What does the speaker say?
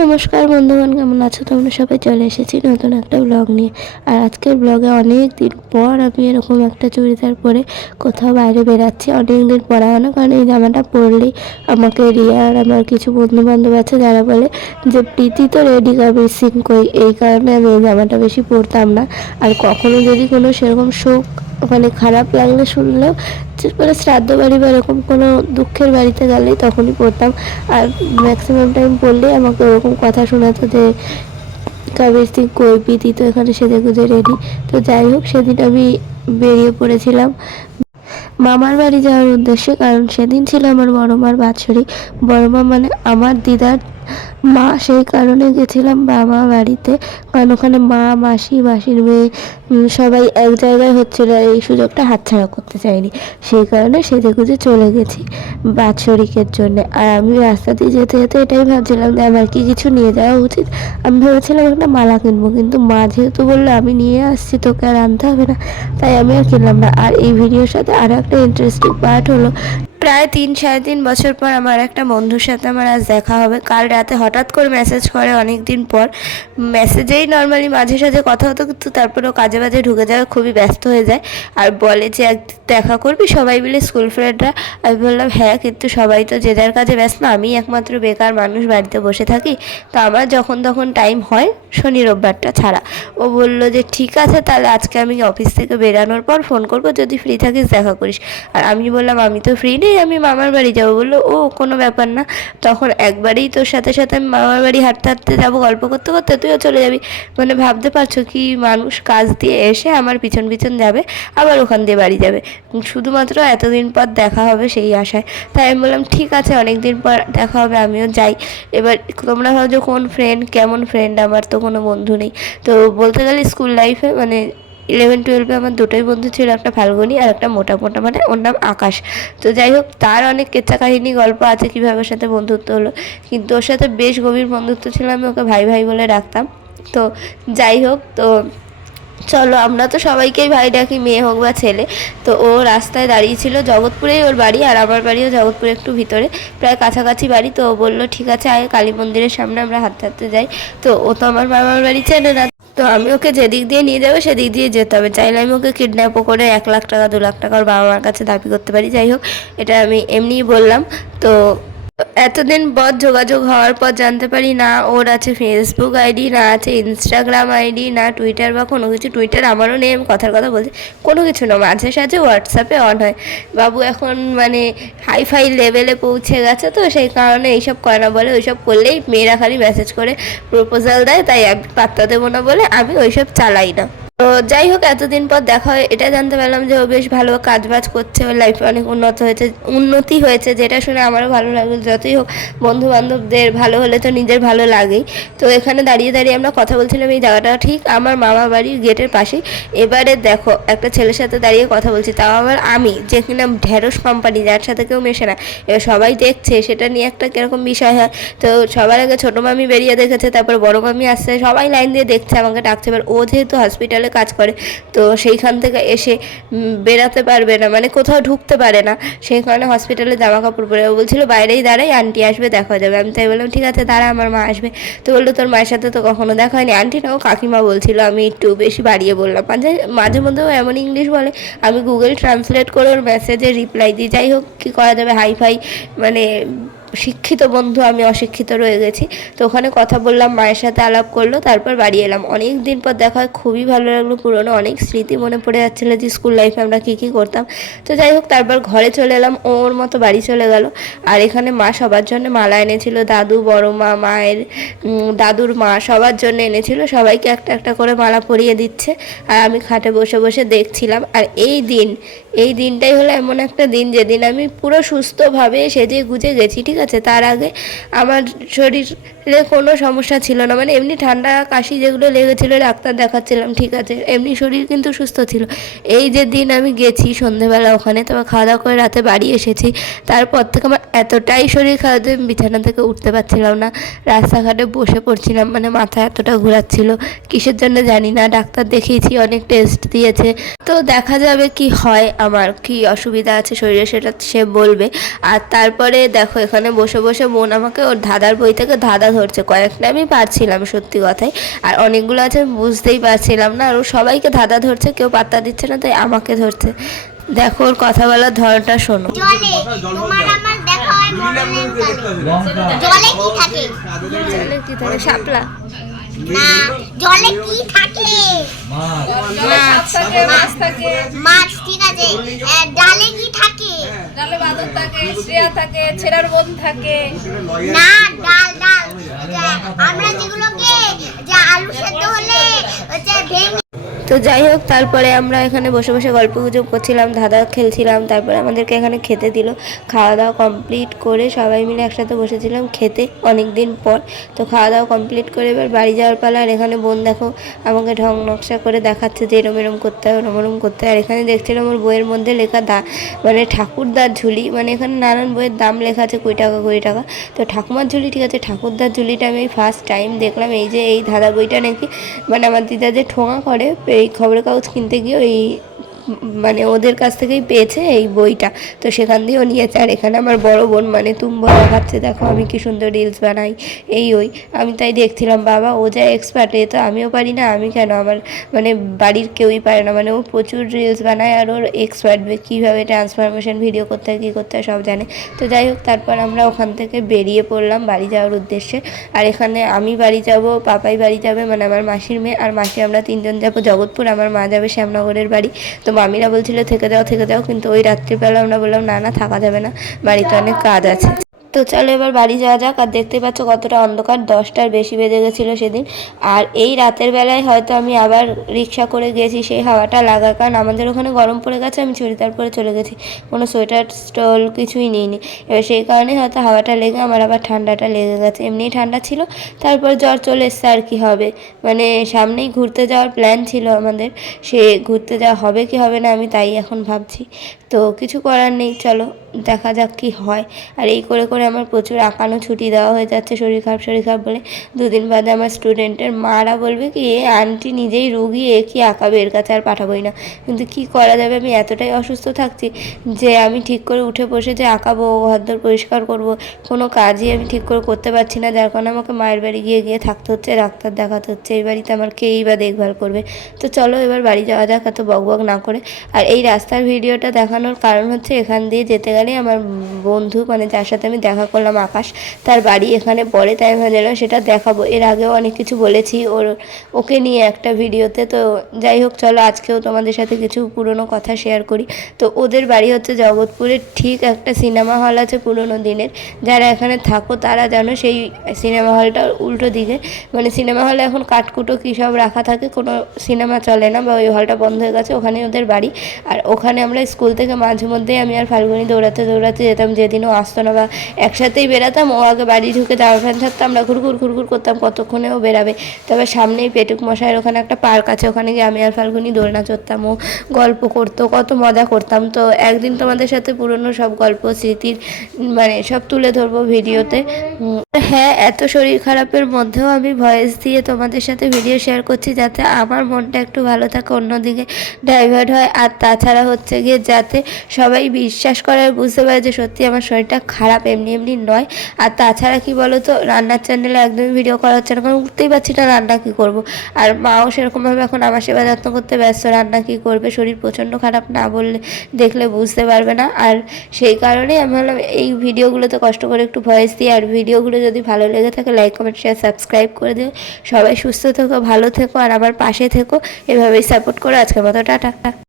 নমস্কার বন্ধুগণ, কেমন আছো তোমরা সবাই? চলে এসেছি নতুন একটা ব্লগ নিয়ে। আর আজকের ব্লগে অনেক দিন পর আমি এরকম একটা চুড়িদার পরে কোথাও বাইরে বেরাচ্ছি। অনেক দিন পরা হয় না, কারণ এই জামাটা পরলেই আমাকে রিয়া আর আমার কিছু বন্ধু বান্ধব আছে যারা বলে যে প্রীতি তো রেডি কবির সিং কই, এই কারণে আমি এই জামাটা বেশি পরতাম না। আর কখনো যদি কোনো সেরকম শোক মানে খারাপ লাগলে শুনলেও, মানে শ্রাদ্ধ বাড়ি বা এরকম কোনো দুঃখের বাড়িতে গেলেই তখনই পড়তাম। আর ম্যাক্সিমাম টাইম পড়লেই আমাকে ওরকম কথা শোনাতো যে কবির সিং কই, প্রীতি তো এখানে সেজে গুজে রেডি। তো যাই হোক, সেদিন আমি বেরিয়ে পড়েছিলাম মামার বাড়ি যাওয়ার উদ্দেশ্যে, কারণ সেদিন ছিল আমার বড় মার বাৎসরিক। বড় মা মানে আমার দিদার মা, সেই কারণে গেছিলাম মামা বাড়িতে। কারণ ওখানে মা, মাসি, মাসির মেয়ে সবাই এক জায়গায় হচ্ছিল, এই সুযোগটা হাতছাড়া করতে চাইনি। সেই কারণে সেজে গুজে চলে গেছি বাৎসরিকের জন্য। আর আমি রাস্তা দিয়ে যেতে যেতে এটাই ভাবছিলাম যে আমার কি কিছু নিয়ে যাওয়া উচিত। আমি ভেবেছিলাম একটা মালা কিনবো, কিন্তু মা যেহেতু বললো আমি নিয়ে আসছি, তোকে আর আনতে হবে না, তাই আমি আর কিনলাম না। আর এই ভিডিওর সাথে আরও একটা ইন্টারেস্টিং পার্ট হলো, প্রায় 3-3.5 বছর পর আমার একটা বন্ধুর সাথে আমার আজ দেখা হবে। কাল রাতে হঠাৎ করে মেসেজ করে, অনেক দিন পর। মেসেজেই নর্মালি মাঝে সাঝে কথা হতো, কিন্তু তারপরেও কাজে বাজে ঢুকে যায়, খুবই ব্যস্ত হয়ে যায়। আর বলে যে দেখা করবি সবাই মিলে স্কুল ফ্রেন্ডরা। আমি বললাম হ্যাঁ, কিন্তু সবাই তো যে যার কাজে ব্যস্ত, আমি একমাত্র বেকার মানুষ বাড়িতে বসে থাকি, তো আমার যখন তখন টাইম হয়, শনি রোববারটা ছাড়া। ও বলল যে ঠিক আছে, তাহলে আজকে আমি অফিস থেকে বেরানোর পর ফোন করবো, যদি ফ্রি থাকিস দেখা করিস। আর আমি বললাম আমি তো ফ্রি নেই, আমি মামার বাড়ি যাবো। বললো ও কোনো ব্যাপার না, তখন একবারেই তোর সাথে সাথে আমি মামার বাড়ি হাঁটতে হাঁটতে যাবো, গল্প করতে করতে তুইও চলে যাবি। মানে ভাবতে পারছো কি মানুষ কাজ দিয়ে এসে আমার পিছন পিছন যাবে, আবার ওখান দিয়ে বাড়ি যাবে, শুধুমাত্র এতদিন পর দেখা হবে সেই আশায়। তাই আমি বললাম ঠিক আছে, অনেক দিন পর দেখা হবে, আমিও যাই। এবার তোমরা ভাবছো কোন ফ্রেন্ড, কেমন ফ্রেন্ড, আমার তো কোনো বন্ধু নেই। তো বলতে গেলে স্কুল লাইফে মানে 11-12 আমার দুটোই বন্ধু ছিল, একটা ফাল্গুনি আর একটা মোটা মোটা, মানে ওর নাম আকাশ। তো যাই হোক, তার অনেক কেচ্চা কাহিনী গল্প আছে কীভাবে ওর সাথে বন্ধুত্ব হলো, কিন্তু ওর সাথে বেশ গভীর বন্ধুত্ব ছিল, আমি ওকে ভাই ভাই বলে ডাকতাম। তো যাই হোক, তো চলো, আমরা তো সবাইকেই ভাই ডাকি, মেয়ে হোক বা ছেলে। তো ও রাস্তায় দাঁড়িয়েছিল, জগৎপুরেই ওর বাড়ি, আর আমার বাড়িও জগৎপুরে একটু ভিতরে, প্রায় কাছাকাছি বাড়ি। তো ও বললো ঠিক আছে আয়, কালী মন্দিরের সামনে আমরা হাঁটতে হাঁটতে যাই। তো ও তো আমার মামার বাড়ি চেনে না, তো আমি ওকে যেদিক দিয়ে নিয়ে যাবো সেদিক দিয়ে যেতে হবে। চাইলে আমি ওকে কিডন্যাপও করে 1 লাখ টাকা 2 লাখ টাকা ওর বাবা মার কাছে দাবি করতে পারি। যাই হোক, এটা আমি এমনিই বললাম। তো এতদিন পর যোগাযোগ হওয়ার পর জানতে পারি না ওর আছে ফেসবুক আইডি, না আছে ইনস্টাগ্রাম আইডি, না টুইটার বা কোনো কিছু। টুইটার আমারও নেই, আমি কথার কথা বলছি, কোনো কিছু না। মাঝে সাঝে হোয়াটসঅ্যাপে অন হয়। বাবু এখন মানে হাইফাই লেভেলে পৌঁছে গেছে, তো সেই কারণে এইসব করে না, বলে ওইসব করলেই মেয়েরা খালি মেসেজ করে প্রপোজাল দেয়, তাই আমি পাত্তা দেবো না বলে আমি ওইসব চালাই না। তো যাই হোক, এতদিন পর দেখা হয়, এটা জানতে পারলাম যে ও বেশ ভালো কাজ বাজ করছে, ওর লাইফে অনেক উন্নতি হয়েছে, যেটা শুনে আমারও ভালো লাগলো। যতই হোক, বন্ধু বান্ধবদের ভালো হলে তো নিজের ভালো লাগেই। তো এখানে দাঁড়িয়ে দাঁড়িয়ে আমরা কথা বলছিলাম, এই জায়গাটা ঠিক আমার মামা বাড়ির গেটের পাশেই। এবারে দেখো, একটা ছেলের সাথে দাঁড়িয়ে কথা বলছি, তাও আবার আমি, যে কিনা ঢেঁড়স কোম্পানি, যার সাথে কেউ মেশে না। এবার সবাই দেখছে, সেটা নিয়ে একটা কীরকম বিষয় হয়। তো সবার আগে ছোটো মামি বেরিয়ে দেখেছে, তারপর বড় মামি আসছে, সবাই লাইন দিয়ে দেখছে, আমাকে ডাকছে। এবার ও যেহেতু হসপিটালে কাজ করে, তো সেইখান থেকে এসে বেরাতে পারবে না, মানে কোথাও ঢুকতে পারে না, সেই কারণে হসপিটালে জামা কাপড় পরে ও বলছিল বাইরেই দাঁড়াই, আন্টি আসবে দেখা যাবে। আমি তাই বললাম ঠিক আছে দাঁড়া, আমার মা আসবে। তো বললো তোর মায়ের সাথে তো কখনো দেখা হয়নি। আন্টি না, ও কাকিমা বলছিল, আমি একটু বেশি বাড়িয়ে বললাম। মাঝে মাঝে মধ্যেও এমন ইংলিশ বলে, আমি গুগল ট্রান্সলেট করে ওর মেসেজে রিপ্লাই দিই। যাই হোক, কী করা যাবে, হাইফাই মানে শিক্ষিত বন্ধু, আমি অশিক্ষিত রয়ে গেছি। তো ওখানে কথা বললাম, মায়ের সাথে আলাপ করলো, তারপর বাড়ি এলাম। অনেক দিন পর দেখা হয়, খুবই ভালো লাগলো, পুরোনো অনেক স্মৃতি মনে পড়ে যাচ্ছিলো যে স্কুল লাইফে আমরা কী কী করতাম। তো যাই হোক, তারপর ঘরে চলে এলাম, ওর মতো বাড়ি চলে গেল। আর এখানে মা সবার জন্য মালা এনেছিল, দাদু, বড় মা, মায়ের দাদুর মা, সবার জন্য এনেছিল, সবাইকে একটা একটা করে মালা পরিয়ে দিচ্ছে। আর আমি খাটে বসে বসে দেখছিলাম। আর এই দিনটাই হলো এমন একটা দিন, যেদিন আমি পুরো সুস্থভাবে সেজে গুজে গেছি। ঠিক আছে, তার আগে আমার শরীরে কোনো সমস্যা ছিল না, মানে এমনি ঠান্ডা কাশি যেগুলো লেগেছিলো ডাক্তার দেখাচ্ছিলাম, ঠিক আছে, এমনি শরীর কিন্তু সুস্থ ছিল। এই যে দিন আমি গেছি সন্ধেবেলা ওখানে, তারপর খাওয়া দাওয়া করে রাতে বাড়ি এসেছি, তারপর থেকে আমার এতটাই শরীর খারাপ যে বিছানা থেকে উঠতে পারছিলাম না, রাস্তাঘাটে বসে পড়ছিলাম, মানে মাথা এতটা ঘোরাচ্ছিল, কিসের জন্য জানি না। ডাক্তার দেখিয়েছি, অনেক টেস্ট দিয়েছে, তো দেখা যাবে কি হয়। আমার কি অসুবিধা আছে শরীরে সেটা সে বলবে। আর তারপরে দেখো এখানে বসে বসে বোন আমাকে ওর ধাঁধার বই থেকে ধাঁধা ধরছে। কয়েকটা আমি পারছিলাম সত্যি কথাই, আর অনেকগুলো আছে বুঝতেই পারছিলাম না। আর ও সবাইকে ধাঁধা ধরছে, কেউ পাত্তা দিচ্ছে না, তাই আমাকে ধরছে। দেখো ওর কথা বলার ধরনটা শোনো। জলে কি থাকে? শাপলা। না, জলে কি থাকে? মাছ থাকে। মাছ, ঠিক আছে। ডালে কি থাকে? ডালে বাঁদর থাকে, শ্রেয়া থাকে, ছেঁড়ার বোন থাকে। না, ডাল ডাল। আমরা যেগুলোকে আলু সেদ্ধ হলে ভেঙে। তো যাই হোক, তারপরে আমরা এখানে বসে বসে গল্প গুজব করছিলাম, ধাঁধা খেলছিলাম। তারপরে আমাদেরকে এখানে খেতে দিল। খাওয়া দাওয়া কমপ্লিট করে সবাই মিলে একসাথে বসেছিলাম খেতে অনেক দিন পর। তো খাওয়া দাওয়া কমপ্লিট করে এবার বাড়ি যাওয়ার পালা। আর এখানে বোন দেখো আমাকে ঢং নকশা করে দেখাচ্ছে যে এরম এরম করতে হয়, ওরম ওরম করতে হয়। আর এখানে দেখছিলাম ওর বইয়ের মধ্যে লেখা মানে ঠাকুরদার ঝুলি, মানে এখানে নানান বইয়ের দাম লেখা আছে 20 টাকা 20 টাকা। তো ঠাকুমার ঝুলি ঠিক আছে, ঠাকুরদার ঝুলিটা আমি ফার্স্ট টাইম দেখলাম। এই যে এই ধাঁধা বইটা নাকি মানে আমার দিদা যে ঠোঙা করে এই খবরের কাগজ কিনতে গিয়ে ওই মানে ওদের কাছ থেকেই পেয়েছে এই বইটা, তো সেখান দিয়েও নিয়েছে। আর এখানে আমার বড় বোন মানে তুম্বা দেখাচ্ছে, দেখো আমি কি সুন্দর রিলস বানাই এই ওই। আমি তাই দেখছিলাম, বাবা ও যা এক্সপার্ট, এ তো আমিও পারি না, আমি কেন, আমার মানে বাড়ির কেউই পারে না। মানে ও প্রচুর রিলস বানায় আর ওর এক্সপার্ট, কীভাবে ট্রান্সফরমেশন ভিডিও করতে হয় কী করতে হয় সব জানে। তো যাই হোক, তারপর আমরা ওখান থেকে বেরিয়ে পড়লাম বাড়ি যাওয়ার উদ্দেশ্যে। আর এখানে আমি বাড়ি যাব, পাপাই বাড়ি যাবে মানে আমার মাসির মেয়ে, আর মাসি আমরা 3 জন যাবো জগৎপুর। আমার মা যাবে শ্যামনগরের বাড়ি। তো মামিরা বলছিল থেকে যাও, কিন্তু ওই রাত্রিবেলা আমরা বললাম না থাকা যাবে না, বাড়িতে অনেক কাজ আছে। তো চলো এবার বাড়ি যাওয়া যাক। আর দেখতে পাচ্ছ কতটা অন্ধকার, 10টার বেশি বেজে গেছিলো সেদিন। আর এই রাতের বেলায় হয়তো আমি আবার রিক্সা করে গেছি সেই হাওয়াটা লাগার, কারণ আমাদের ওখানে গরম পড়ে গেছে, আমি চুড়িদার পরে চলে গেছি, কোনো সোয়েটার স্টল কিছুই নিইনি। এবার সেই কারণে হয়তো হাওয়াটা লেগে আমার আবার ঠান্ডাটা লেগে গেছে। এমনিই ঠান্ডা ছিল, তারপর জ্বর চলে এসছে। আর কি হবে, মানে সামনেই ঘুরতে যাওয়ার প্ল্যান ছিল আমাদের, সে ঘুরতে যাওয়া হবে কি হবে না আমি তাই এখন ভাবছি। তো কিছু করার নেই, চলো দেখা যাক কি হয়। আর এই করে করে আমার প্রচুর আঁকানো ছুটি দেওয়া হয়ে যাচ্ছে শরীর খারাপ বলে। 2 দিন বাদে আমার স্টুডেন্টের মারা বলবে কি এ আন্টি নিজেই রুগী, এ কি আঁকাবে, এর কাছে আর পাঠাবোই না। কিন্তু কি করা যাবে, আমি এতটাই অসুস্থ থাকছি যে আমি ঠিক করে উঠে বসে যে আঁকাবো, ঘরদোর পরিষ্কার করব, কোনো কাজই আমি ঠিক করে করতে পারছি না। যার কারণে আমাকে মায়ের বাড়ি গিয়ে থাকতে হচ্ছে, ডাক্তার দেখাতে হচ্ছে। এই বাড়িতে আমার কেই বা দেখভাল করবে। তো চলো এবার বাড়ি যাওয়া যাক এত বকবক না করে। আর এই রাস্তার ভিডিওটা দেখানোর কারণ হচ্ছে এখান দিয়ে যেতে গেলে আমার বন্ধু মানে যার সাথে আমি দেখা করলাম আকাশ, তার বাড়ি এখানে পড়ে, তাই আমি ভাবলাম সেটা দেখাবো। এর আগেও অনেক কিছু বলেছি ওকে নিয়ে একটা ভিডিওতে। তো যাই হোক, চলো আজকেও তোমাদের সাথে কিছু পুরনো কথা শেয়ার করি। তো ওদের বাড়ি হচ্ছে জগৎপুরের ঠিক একটা সিনেমা হল আছে পুরনো দিনের, যারা এখানে থাকো তারা জানো। সেই সিনেমা হলটার উল্টো দিকে, মানে সিনেমা হলে এখন কাঠকুটো কী সব রাখা থাকে, কোনো সিনেমা চলে না বা ওই হলটা বন্ধ হয়ে গেছে, ওখানেই ওদের বাড়ি। আর ওখানে আমরা স্কুল থেকে মাঝে মধ্যেই আমি আর ফাল্গুনি দৌড়াতে যেতাম, যেদিনও আসতো না বা একসাথেই বেরাতাম। ও আগে বাড়ি ঢুকে জামা প্যান্ট ছাড়তাম, আমরা ঘুরঘুর করতাম কতক্ষণে ও বেরাবে। তবে সামনেই পেটুক মশাইয়ের ওখানে একটা পার্ক আছে, ওখানে গিয়ে আমি আর ফাল্গুনি দোলনা চড়তাম, ও গল্প করতো, কত মজা করতাম। তো একদিন তোমাদের সাথে পুরনো সব গল্প স্মৃতির মানে সব তুলে ধরবো ভিডিওতে। হ্যাঁ, এত শরীর খারাপের মধ্যেও আমি ভয়েস দিয়ে তোমাদের সাথে ভিডিও শেয়ার করছি যাতে আমার মনটা একটু ভালো থাকে, অন্যদিকে ডাইভার্ট হয়। আর তাছাড়া হচ্ছে গিয়ে যাতে সবাই বিশ্বাস করে আর বুঝতে পারে যে সত্যি আমার শরীরটা খারাপ, এমনি নয়। আর তাছাড়া কি বলো তো, রান্নার চ্যানেলে একদমই ভিডিও করা হচ্ছে না, কারণ উঠতেই পারছি না, রান্না কী করবো। আর মাও সেরকমভাবে এখন আমার সেবা যত্ন করতে ব্যস্ত, রান্না কী করবে, শরীর প্রচণ্ড খারাপ, না বললে দেখলে বুঝতে পারবে না। আর সেই কারণেই আমি ভাবলাম এই ভিডিওগুলোতে কষ্ট করে একটু ভয়েস দিই। আর ভিডিওগুলো যদি ভালো লেগে থাকে লাইক কমেন্ট শেয়ার সাবস্ক্রাইব করে দিও। সবাই সুস্থ থেকো, ভালো থেকো আর আমার পাশে থেকো, এভাবেই সাপোর্ট করো। আজকের মতো টাটা।